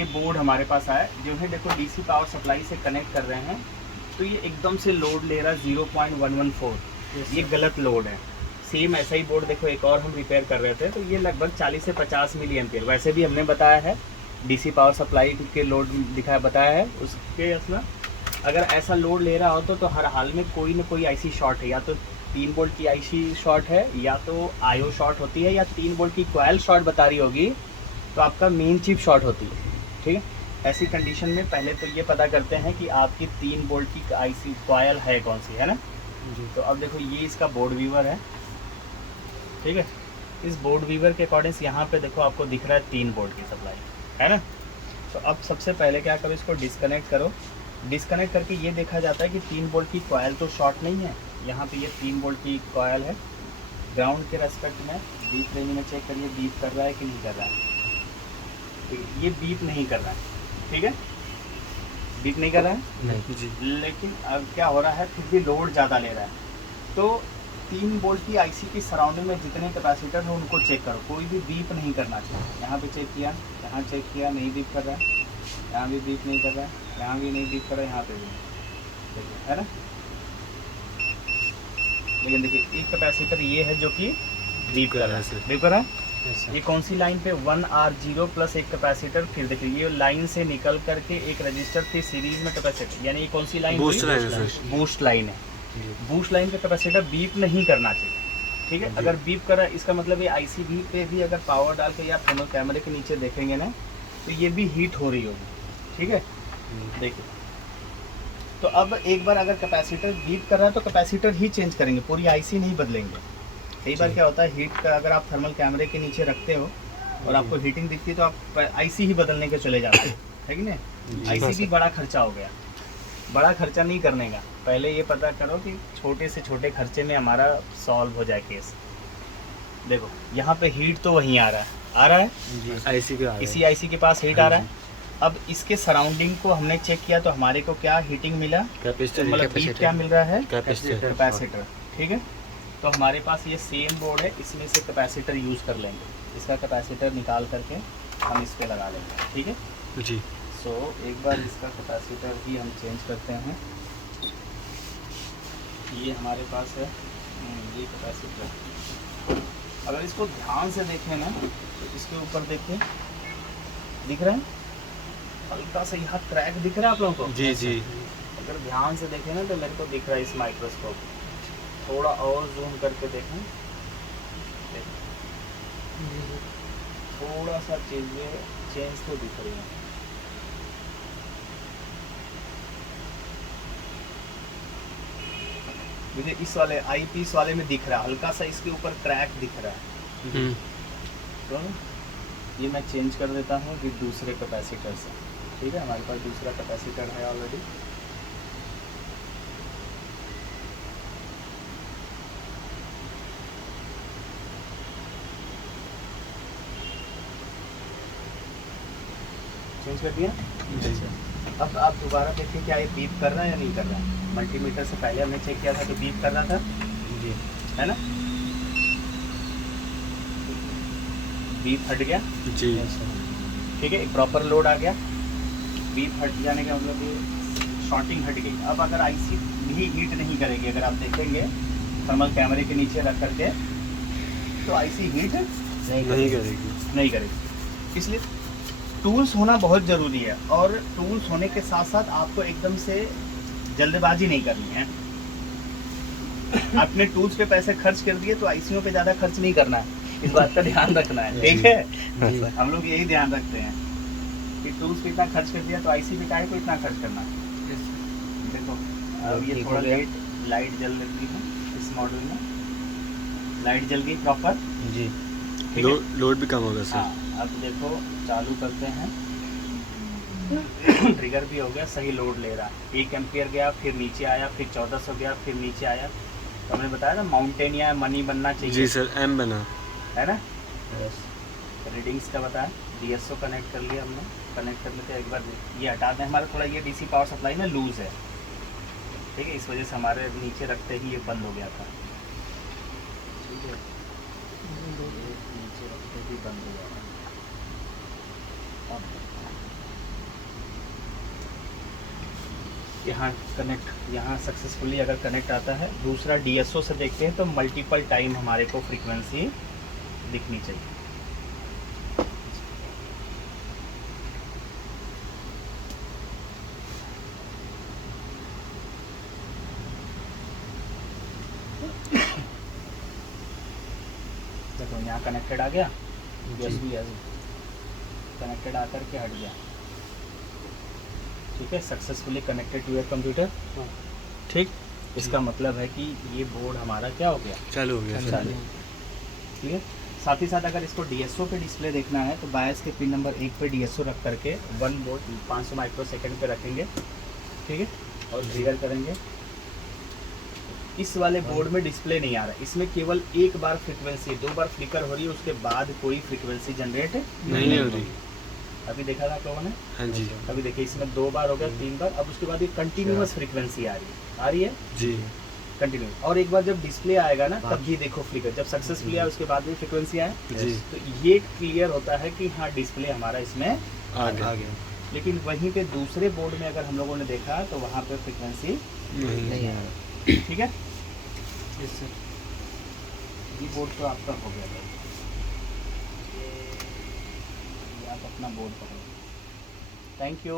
ये बोर्ड हमारे पास आया जो है, देखो डीसी पावर सप्लाई से कनेक्ट कर रहे हैं तो ये एकदम से लोड ले रहा है 0.114। ये गलत लोड है। सेम ऐसा ही बोर्ड देखो एक और हम रिपेयर कर रहे थे तो ये लगभग 40 से 50 मिली एम्पियर वैसे भी हमने बताया है, डीसी पावर सप्लाई के लोड दिखाया बताया है उसके असला। अगर ऐसा लोड ले रहा हो तो हर हाल में कोई ना कोई आईसी शॉर्ट है, या तो 3 वोल्ट की आईसी शॉर्ट है, या तो आईओ शॉर्ट होती है, या 3 वोल्ट की कॉयल शॉर्ट बता रही होगी तो आपका मेन चिप शॉर्ट होती है। ठीक है, ऐसी कंडीशन में पहले तो ये पता करते हैं कि आपकी 3 वोल्ट की आईसी कॉयल है कौन सी, है ना जी। तो अब देखो ये इसका बोर्ड व्यूवर है। ठीक है, इस बोर्ड व्यूवर के अकॉर्डिंग यहाँ पे देखो आपको दिख रहा है 3 वोल्ट की सप्लाई, है ना। तो अब सबसे पहले क्या करो, इसको डिस्कनेक्ट करो। डिस्कनेक्ट करके ये देखा जाता है कि 3 वोल्ट की कॉयल तो शॉर्ट नहीं है। यहाँ पे ये 3 वोल्ट की कॉयल है। ग्राउंड के रेस्पेक्ट में बीप रेंज में चेक करिए बीप कर रहा है कि नहीं कर रहा है। तो ये बीप नहीं कर रहा है, ठीक है, बीप नहीं कर रहा है नहीं जी। लेकिन अब क्या हो रहा है, फिर भी लोड ज़्यादा ले रहा है। तो 3 वोल्ट की आईसी की सराउंडिंग में जितने कैपेसिटर हैं उनको चेक करो, कोई भी बीप नहीं करना चाहिए। यहाँ पे चेक किया, यहाँ चेक किया, नहीं बीप कर रहा है, यहाँ भी बीप नहीं कर रहा है, यहाँ भी नहीं बीप कर रहा है, यहाँ पे भी देखिए, है ना। लेकिन देखिए एक कैपेसिटर ये है जो कि बीप कर रहा है, बीप कर रहा है। ये कौन सी लाइन पे 1R0 प्लस एक कैपेसिटर, फिर देखिए ये लाइन से निकल करके एक रजिस्टर फिर सीरीज में कैपेसिटर, यानी ये कौन सी लाइन, बूस्ट लाइन है, बूस्ट लाइन है। बूस्ट लाइन का कैपेसिटर बीप नहीं करना चाहिए। ठीक है, अगर बीप कर रहा है इसका मतलब ये आईसी भी पे भी अगर पावर डाल के या थर्मल कैमरे के नीचे देखेंगे ना तो ये भी हीट हो रही होगी। ठीक है, देखिए तो अब एक बार अगर कैपेसिटर बीप कर रहा है तो कैपेसिटर ही चेंज करेंगे, पूरी आईसी नहीं बदलेंगे। कई बार क्या होता है हीट का अगर आप थर्मल कैमरे के नीचे रखते हो और आपको हीटिंग दिखती है तो आप आईसी ही बदलने के चले जाते हैं, है कि नहीं। आईसी भी बड़ा खर्चा हो गया, बड़ा खर्चा नहीं करने का, पहले ये पता करो कि छोटे से छोटे खर्चे में हमारा सॉल्व हो जाए केस। देखो यहाँ पे हीट तो वहीं आ रहा है, आ रहा है आईसी के, इसी आईसी के पास हीट आ रहा है। अब इसके सराउंडिंग को हमने चेक किया तो हमारे को क्या हीटिंग मिला, मतलब हीट क्या मिल रहा है, कैपेसिटर। ठीक है, तो हमारे पास ये सेम बोर्ड है, इसमें से कैपेसिटर यूज़ कर लेंगे। इसका कैपेसिटर निकाल करके हम इस पे लगा लेंगे। ठीक है जी। सो एक बार इसका कैपेसिटर भी हम चेंज करते हैं। ये हमारे पास है ये कैपेसिटर। अगर इसको ध्यान से देखें ना तो इसके ऊपर देखें, दिख रहा है हल्का सा यहाँ क्रैक दिख रहा है आप लोगों को जी जी। अगर ध्यान से देखें ना तो मेरे को दिख रहा है इस माइक्रोस्कोप, थोड़ा और जूम करके देखें, थोड़ा सा चीज़ें चेंज तो दिख रही है। मुझे इस वाले आई पीस वाले में दिख रहा है हल्का सा इसके ऊपर क्रैक दिख रहा है। तो ये मैं चेंज कर देता हूँ कि दूसरे कैपेसिटर से। ठीक है, हमारे पास दूसरा कैपेसिटर है ऑलरेडी। चेंज कर दिया। अब आप दोबारा देखिए क्या ये बीप कर रहा है या नहीं कर रहा है। मल्टीमीटर से पहले हमने चेक किया था तो बीप कर रहा था जी, है ना। बीप हट गया जी। ठीक है, एक प्रॉपर लोड आ गया, बीप हट जाने का मतलब ये शॉर्टिंग हट गई। अब अगर आईसी भी हीट नहीं करेगी, अगर आप देखेंगे थर्मल कैमरे के नीचे रख करके तो आईसी हीट नहीं करेगी। इसलिए टूल्स होना बहुत ज़रूरी है, और टूल्स होने के साथ साथ आपको एकदम से जल्दबाजी नहीं करनी है। आपने टूल्स पे पैसे खर्च कर दिए तो आईसीओ पे ज़्यादा खर्च नहीं करना है, इस बात का ध्यान रखना है। ठीक है, हम लोग यही ध्यान रखते हैं कि टूल्स पे इतना खर्च कर दिया तो आईसी पे काहे को इतना खर्च करना है। देखो अब ये थोड़ा लाइट जल रही है, इस मॉडल में लाइट जल गई प्रॉपर जी। लोड भी कम होगा सर। हाँ, अब देखो चालू करते हैं, ट्रिगर भी हो गया, सही लोड ले रहा है। 1 एम्पियर गया, फिर नीचे आया, फिर 1400 गया, फिर नीचे आया। तो हमने बताया ना माउंटेन या मनी बनना चाहिए जी सर, एम बना है ना। रीडिंग्स का बताया, डीएसओ कनेक्ट कर लिया हमने। कनेक्ट कर लेते एक बार ये हटा दें, हमारा थोड़ा ये डीसी पावर सप्लाई में लूज़ है। ठीक है, इस वजह से हमारे नीचे रखते ही ये बंद हो गया था। ठीक है, नीचे रखते ही बंद हो गया। यहाँ कनेक्ट, यहाँ सक्सेसफुली अगर कनेक्ट आता है। दूसरा DSO से देखते हैं तो मल्टीपल टाइम हमारे को फ्रीक्वेंसी दिखनी चाहिए। देखो यहाँ कनेक्टेड आ गया, USB कनेक्टेड आकर के हट गया। ठीक है, successfully connected to your computer. ठीक, इसका मतलब है कि ये बोर्ड हमारा क्या हो गया, चालू हो गया। चालू। क्लियर। साथ ही साथ अगर इसको DSO पे डिस्प्ले देखना है तो बायस के पिन नंबर 1 पे DSO रख करके 1 वोल्ट 500 माइक्रोसेकंड पे रखेंगे। ठीक है, और ट्रिगर करेंगे। इस वाले बोर्ड में डिस्प्ले नहीं आ रहा है, इसमें केवल एक बार फ्रीक्वेंसी, 2 बार फ्लिकर हो रही है, उसके बाद कोई फ्रीक्वेंसी जनरेट नहीं हो रही। अभी देखा था आप लोगों ने? हाँ जी। अभी देखिए इसमें 2 बार हो गया, 3 बार, अब उसके बाद ये कंटिन्यूअस फ्रीक्वेंसी आ रही है जी कंटिन्यू। और एक बार जब डिस्प्ले आएगा ना तब भी देखो फ्लिकर, जब सक्सेसफुली आया उसके बाद भी फ्रीक्वेंसी आए जी। तो ये क्लियर होता है कि हाँ डिस्प्ले हमारा इसमें आ गया। लेकिन वहीं पे दूसरे बोर्ड में अगर हम लोगों ने देखा तो वहाँ पे फ्रीक्वेंसी नहीं आ रहा। ठीक है, ये बोर्ड तो आपका हो गया था, ये आप अपना बोर्ड पकड़ो। Thank you.